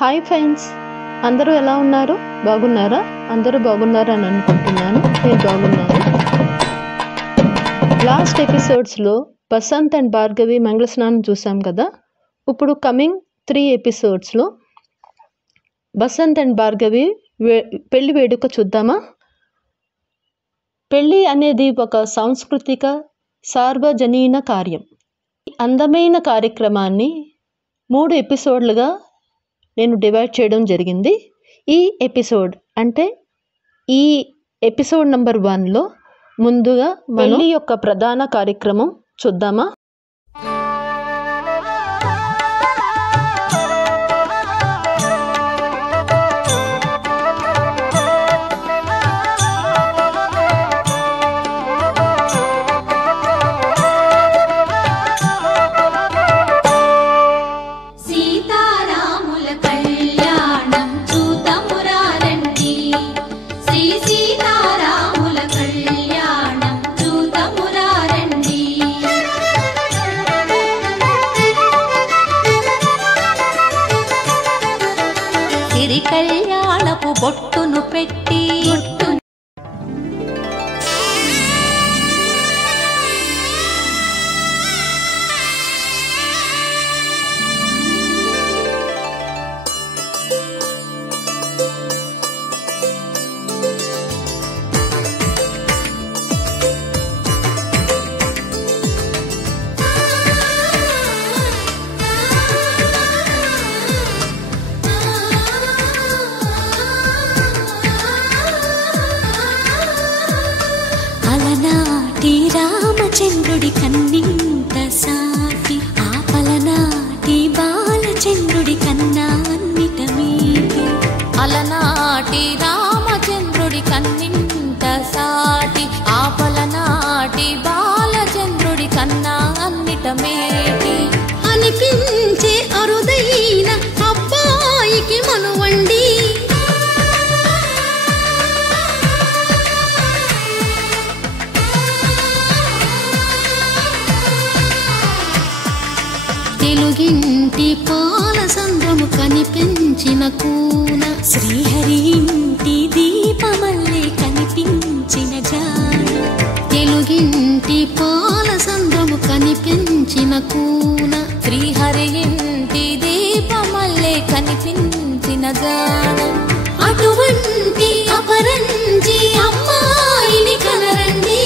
Hi friends, అందరూ ఎలా ఉన్నారు? బాగున్నారా? అందరూ బాగున్నారా అని అనుకుంటున్నాను. నేను బాగున్నాను. లాస్ట్ ఎపిసోడ్స్లో బసంత్ అండ్ భార్గవి మంగళస్నానం చూసాం కదా. ఇప్పుడు కమింగ్ 3 ఎపిసోడ్స్లో బసంత్ అండ్ భార్గవి పెళ్లి వేడుక చూద్దామా? పెళ్ళి అనేది ఒక సాంస్కృతిక సార్వజనీన కార్యం. ఈ అందమైన కార్యక్రమాన్ని 3 ఎపిసోడ్లుగా నేను డివైడ్ చేయడం జరిగింది. ఈ ఎపిసోడ్ అంటే ఈ ఎపిసోడ్ నెంబర్ 1లో ముందుగా పెళ్లి యొక్క ప్రధాన కార్యక్రమం చూద్దామా? కళ్యాణపు బొట్టును పెట్టి అలనాటి రామచంద్రుడి కన్నింత సాటి ఆపలనాటి బాలచంద్రుడి కన్నా అన్నిట మీటి. అలనాటి రామచంద్రుడి కన్నింత సాటి ఆపలనాటి బాలచంద్రుడి కన్నా అన్నిట మేటి. అనిపించే అరుదైన అబ్బాయికి మనువండి తెలుగింటి పాల సంద్రము కనిపించిన కూన శ్రీహరి ఇంటి దీపమల్లే కనిపించిన జాన. తెలుగింటి పాల సంద్రము కనిపించిన కూన శ్రీహరి ఇంటి దీపమల్లే కనిపించిన జాన. అటువంటి అపరంజి అమ్మాయిని కనరండి.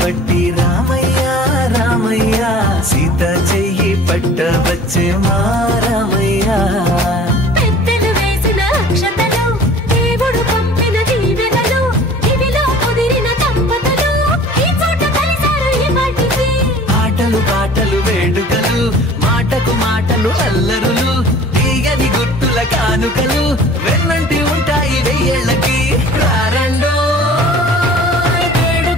బట్టి రామయ్య రామయ్య సీత చెయ్యి పట్ట వచ్చే మా రామయ్య. పెద్దలు వేసిన అక్షతలు దేవుడు పంపిన దీవెనలు ఇవిలో కుదిరిన దంపతులు ఈ చోట కలిసారు ఈ పాటికి. ఆటలు పాటలు వేడుకలు మాటకు మాటలు అల్లరులు తీయని గుర్తుల కానుకలు వెన్నంటి ఉంటాయి వెయ్యేళ్ళకి. రారండో వేడుక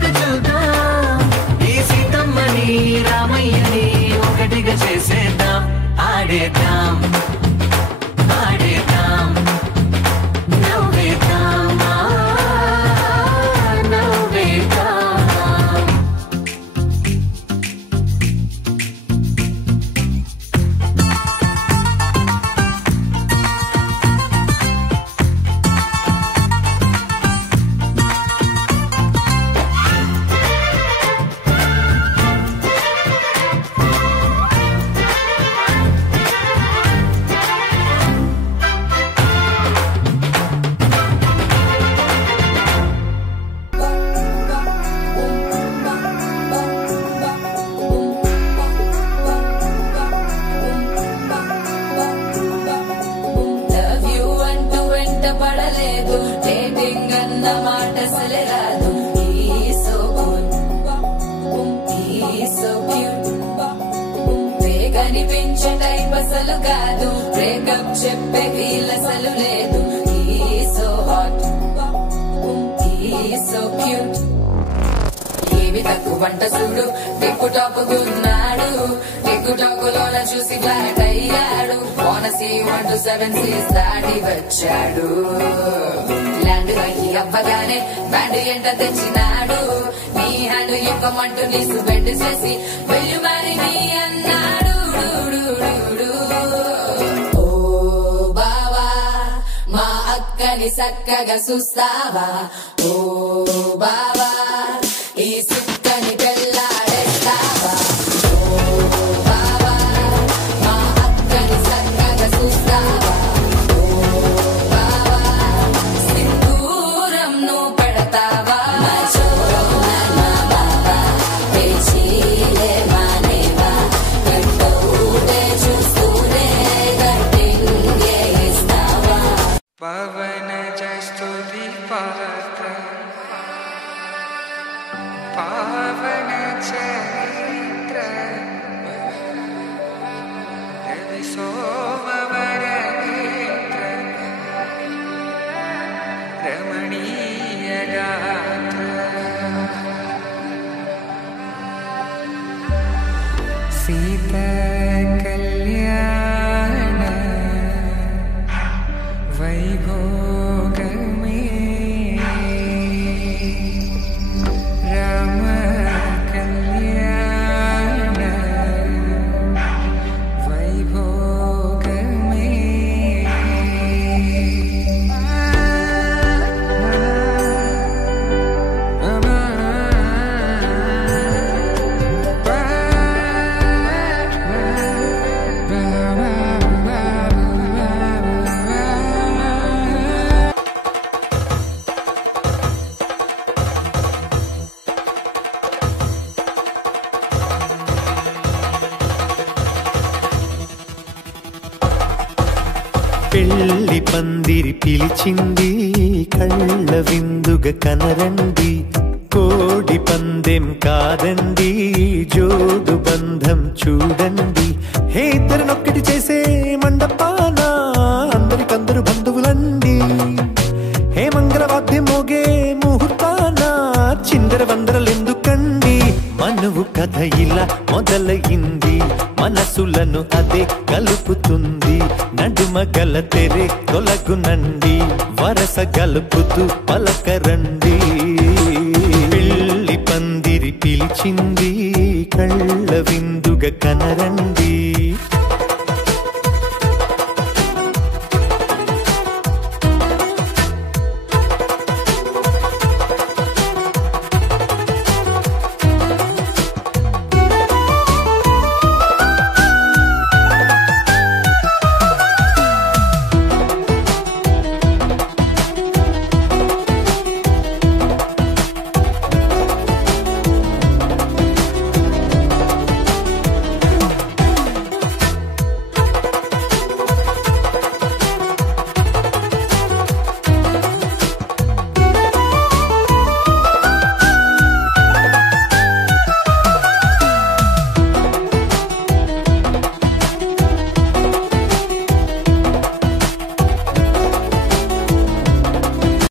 ఆడేద్దాం ఆడేద్దాం నవ్వేద్దాం నవ్వేద్దాం పడలేదు డేటింగ్ అన్న మాట అసలే రాదు సో క్యూట్ కనిపించే టైప్ అసలు కాదు బ్రేకప్ చెప్పే వీల్ అసలు లేదు సో హాట్ సో క్యూట్ ఏమి తక్కువ వంట చూడు టిక్కు టాప్ గున్నాడు టిక్కు టాక్ లోన చూసి ఫ్లాట్ అయ్యాడు బోనసీ 1 to 7 సీస్ దాటి వచ్చాడు ల్యాండ్ అయ్యి అవ్వగానే బ్యాండ్ ఎంట తెచ్చినాడు నీ హ్యాండ్ ఇవ్వమంటూ నీసు బెడ్ చేసి వెళ్ళు మరి నీ అన్నాడు ఓ బావా మా అక్కని చక్కగా చూస్తావా ఓ బావా ఈ సుక్కని పెళ్ళాడేస్తావా ఓ బావా మా అక్కని చక్కగా చూస్తావా ఓ బావా సింధూరం నువ్వు పెడతావా మా బావా పేచీలే మానేవా కంటూనే చూస్తూనే కట్టింగే ఇస్తావా పవన జస్తుతి పాత్ర పావన చరిత్ర రవి సోమవర నేత్ర రమణీయ గాత్ర సీత కళ్యాణ వైభోగమే రామ కళ్యాణ వైభోగమే పెళ్లి పందిరి పిలిచింది కళ్ళ విందుగ కనరండి కోడి పందెం కాదండి జోడు బంధం చూడండి హే ఇద్దరినొక్కటి చేసే మండపాన అందరికందరు బంధువులండి హే మంగళవాద్యం మోగే ముహూర్తాన చిందర వందరలెందుకండి మనువు కథ ఇలా మొదలయింది మనసులను అదే కలుపుతుంది నడుమ గల తెరే తొలగునండి వరస గలుపుతూ పలకరండి పెళ్లి పందిరి పిలిచింది కళ్ళ విందుగ కనరండి